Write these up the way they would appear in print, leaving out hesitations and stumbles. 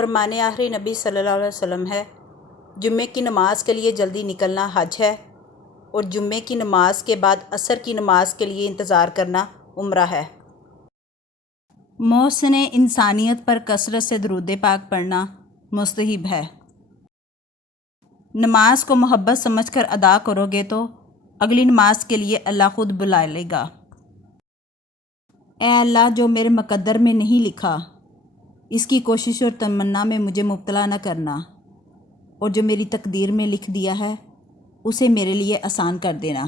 فرمان آخری نبی صلی اللہ علیہ وسلم ہے، جمعے کی نماز کے لیے جلدی نکلنا حج ہے اور جمعے کی نماز کے بعد عصر کی نماز کے لیے انتظار کرنا عمرہ ہے۔ محسن انسانیت پر کثرت سے درود پاک پڑھنا مستحب ہے۔ نماز کو محبت سمجھ کر ادا کرو گے تو اگلی نماز کے لیے اللہ خود بلا لے گا۔ اے اللہ، جو میرے مقدر میں نہیں لکھا اس کی کوشش اور تمنا میں مجھے مبتلا نہ کرنا، اور جو میری تقدیر میں لکھ دیا ہے اسے میرے لیے آسان کر دینا۔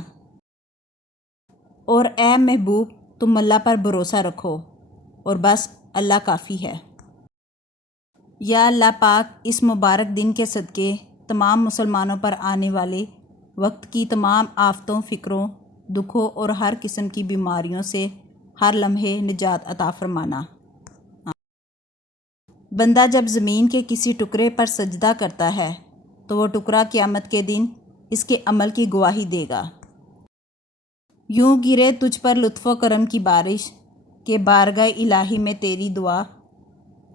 اور اے محبوب، تم اللہ پر بھروسہ رکھو اور بس اللہ کافی ہے۔ یا اللہ پاک، اس مبارک دن کے صدقے تمام مسلمانوں پر آنے والے وقت کی تمام آفتوں، فکروں، دکھوں اور ہر قسم کی بیماریوں سے ہر لمحے نجات عطا فرمانا۔ بندہ جب زمین کے کسی ٹکڑے پر سجدہ کرتا ہے تو وہ ٹکڑا قیامت کے دن اس کے عمل کی گواہی دے گا۔ یوں گرے تجھ پر لطف و کرم کی بارش کہ بارگاہ الہی میں تیری دعا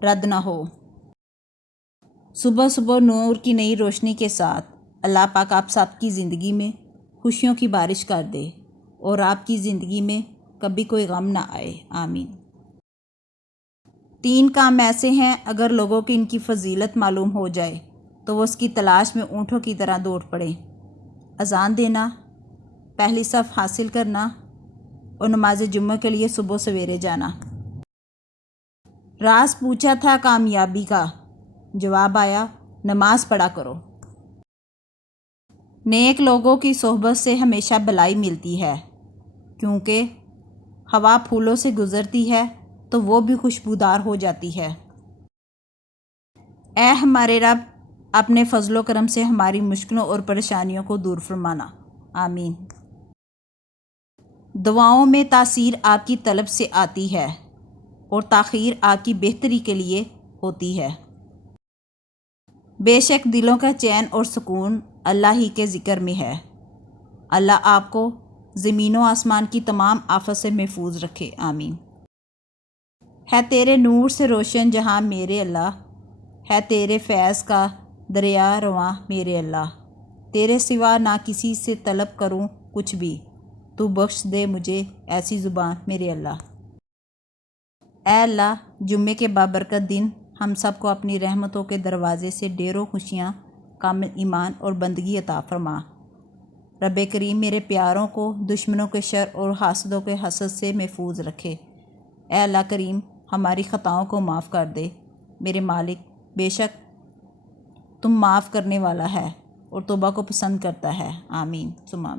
رد نہ ہو۔ صبح صبح نور کی نئی روشنی کے ساتھ اللہ پاک آپ سب کی زندگی میں خوشیوں کی بارش کر دے اور آپ کی زندگی میں کبھی کوئی غم نہ آئے، آمین۔ 3 کام ایسے ہیں اگر لوگوں کی ان کی فضیلت معلوم ہو جائے تو وہ اس کی تلاش میں اونٹوں کی طرح دوڑ پڑیں: اذان دینا، پہلی صف حاصل کرنا اور نماز جمعہ کے لیے صبح سویرے جانا۔ راز پوچھا تھا کامیابی کا، جواب آیا نماز پڑھا کرو۔ نیک لوگوں کی صحبت سے ہمیشہ بھلائی ملتی ہے، کیونکہ ہوا پھولوں سے گزرتی ہے تو وہ بھی خوشبودار ہو جاتی ہے۔ اے ہمارے رب، اپنے فضل و کرم سے ہماری مشکلوں اور پریشانیوں کو دور فرمانا، آمین۔ دعاؤں میں تاثیر آپ کی طلب سے آتی ہے اور تاخیر آپ کی بہتری کے لیے ہوتی ہے۔ بے شک دلوں کا چین اور سکون اللہ ہی کے ذکر میں ہے۔ اللہ آپ کو زمین و آسمان کی تمام آفت سے محفوظ رکھے، آمین۔ ہے تیرے نور سے روشن جہاں میرے اللہ، ہے تیرے فیض کا دریا رواں میرے اللہ، تیرے سوا نہ کسی سے طلب کروں کچھ بھی، تو بخش دے مجھے ایسی زبان میرے اللہ۔ اے اللہ، جمعے کے بابرکت دن ہم سب کو اپنی رحمتوں کے دروازے سے ڈھیروں خوشیاں، کامل ایمان اور بندگی عطا فرما۔ رب کریم میرے پیاروں کو دشمنوں کے شر اور حاسدوں کے حسد سے محفوظ رکھے۔ اے اللہ کریم، ہماری خطاؤں کو معاف کر دے۔ میرے مالک، بے شک تم معاف کرنے والا ہے اور توبہ کو پسند کرتا ہے، آمین ثم آمین۔